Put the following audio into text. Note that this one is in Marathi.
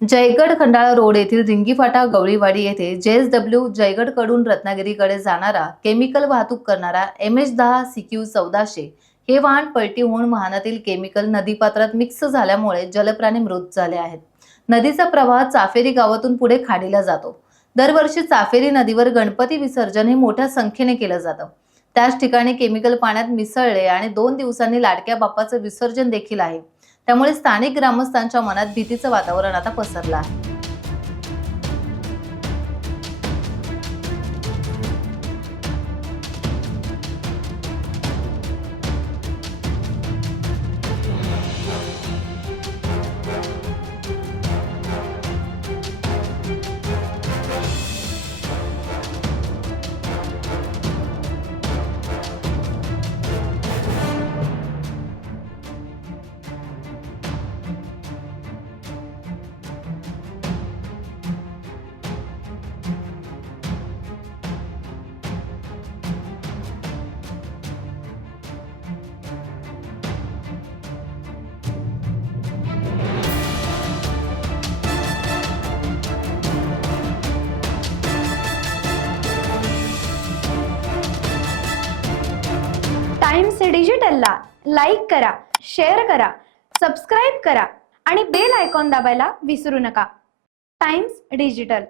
जयगड खंडाळा रोड येथील रिंगीफाटा गवळीवाडी येथे JSW जयगड कडून रत्नागिरीकडे जाणारा केमिकल वाहतूक करणारा MS-10 CQ 1400 हे वाहन पलटी होऊन वाहनातील केमिकल नदीपात्रात मिक्स झाल्यामुळे जलप्राणी मृत झाले आहेत। नदीचा प्रवाह चाफेरी गावातून पुढे खाडीला जातो। दरवर्षी चाफेरी नदीवर गणपती विसर्जन हे मोठ्या संख्येने केलं जातं। त्याच ठिकाणी केमिकल पाण्यात मिसळले आणि 2 दिवसांनी लाडक्या बाप्पाचं विसर्जन देखील आहे। त्यामुळे स्थानिक ग्रामस्थांच्या मनात भीतीचं वातावरण आता पसरलं आहे। टाइम्स डिजिटलला लाईक करा, शेअर करा, सबस्क्राईब करा आणि बेल आयकॉन दाबायला विसरू नका। Times digital.